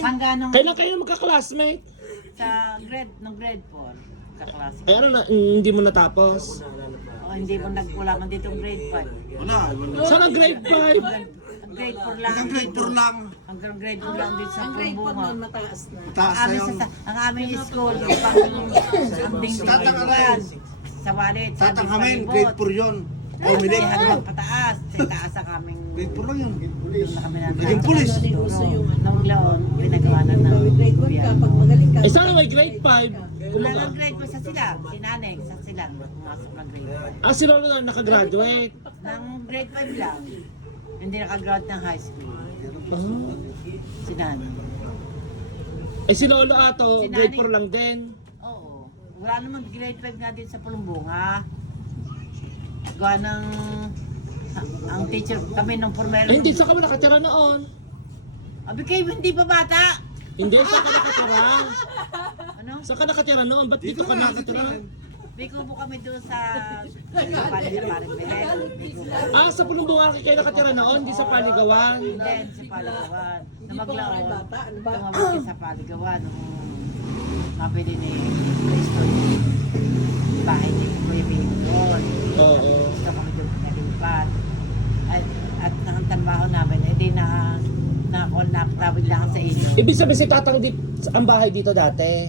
Hanggang nung Kailan kayo magka-classmate? sa grade 4 sa klase. Eh ano na, hindi mo natapos? O hindi mo nagpula man dito grade 5. Wala. Saan ang grade 5? Ang grade 4 lang. Hanggang grade 4 lang. Hanggang grade 4 lang dito sa Ang grade 4 Pumbunga. nun mataas na. Taas na yung... Ang aming school, ang dingding Tatang ko ano yan. yun? Sa walit, sa Tatang kami, grade 4 yun. O, minig. hanggang pataas. Sa taas ang aming Grade 4 lang yun. doon na kami na. Naging pulis. Nung laon, pinagawa na ng Grade 1 ka, pag magaling ka. Eh sana may grade 5? Wala ng grade 4 sa sila. Sinanay, sa sila. Pumasok ng grade 5. Ah, si Lolo na nakagraduate. Ng grade 5 lang. Hindi nakagraduate ng high school. Ah. Sinanay. Eh si Lolo Ato, Si grade Nanay. 4 lang din. Oo. Wala naman grade 5 nga din sa Pulumbunga. Gawa ng... ang teacher kami nung formero. Eh hindi, saan ka ba nakatira noon? Abi kayo hindi pa bata. Hindi, saan ka nakatira? Ano? Saan ka nakatira noon? Ba't dito ka nakatira? Bikubo kami doon sa... Pali na parang Behel. Bikubo. Ah, sa Pulumbunga kayo nakatira noon, hindi sa Paligawan. Hindi, sa Paligawan. Na Hindi pa nga maglaon. kayo bata, ano ba? Tumawag sa Paligawan. Nung mabili ni Cristo yung bahay ni Kuya Bingol. Oo. Gusto kami doon nalipat. At ang trabaho namin, hindi nakatawid lang sa inyo. Ibig sabihin si Tatang ang bahay dito dati.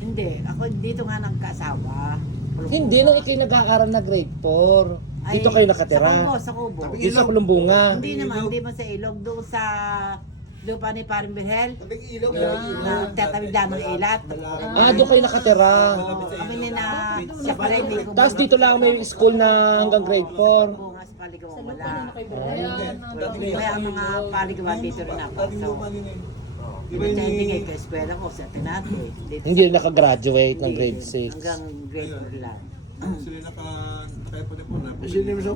Hindi, ako dito nga nagkaasawa. Hindi, nung ikay nag-aaral na grade 4. Dito Ay, kayo nakatira. Sa Kubo. Dito sa Pulumbunga. Hindi naman, hindi man sa ilog. Doon sa lupa ni Paring Behel. Na tatawid lang ng ilat. Ah, doon kayo nakatira. Kami ni na sa Paring Bikubo. Tapos dito lang may school na hanggang grade 4. Bunga sa Paligawan wala. Kaya ang mga Paligawan dito rin napasok. Kaya hindi kayo ka eskwela ko sa Tenato. Hindi nakagraduate ng grade 6. Hanggang grade 4 lang. Sila naka... Nakaya po na po.